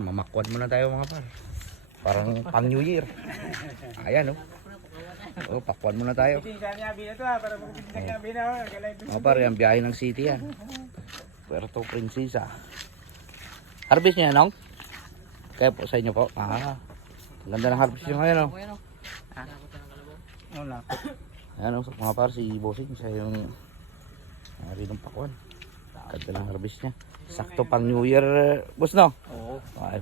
Mamakwan muna tayo mga par. Parang pang New Year. Ayan oh. Oh, pakwan muna tayo. Mga par, yung biyahe ng city yan. Puerto Princesa. Harvest niya, Nong? Kaya po sa inyo po. Ganda ng harvest nyo ngayon oh. Ayan oh, mga par, si Bossing. Siya yung rinong pakwan. Ganda ng harvest niya. Sakto pang New Year, boss, no? Oo. Ay,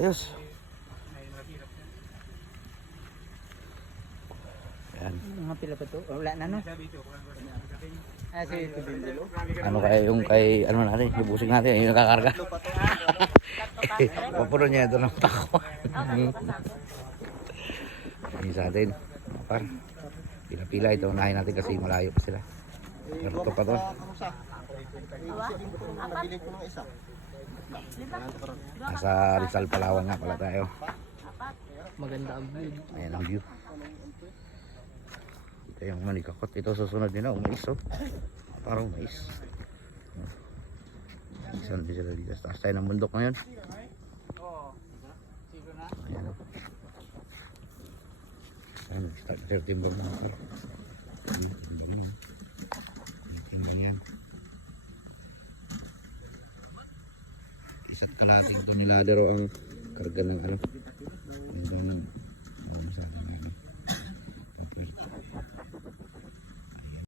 ayos. Yan. Mga pila pa to? Wala na, no? Sige, Ano kaya yung kay, ano natin, yung busing natin, yung nakakarga. Papuno niya ito ng pako. Yung sa atin, par. Pila-pila ito, unahin natin kasi malayo pa sila. Pero ito pa to. Nasa Rizal, Palawan nga pala tayo. maganda ang view. Ayan ang view. Ito yung manikakot. Ito susunod nila, mais oh. Parang mais. Isan din sila dito. Taas tayo ng bundok ngayon. Ayan oh. Ayan, start 13 bro mga kar. Yan. Isa't kalating ito nila dero ang karga ng ano.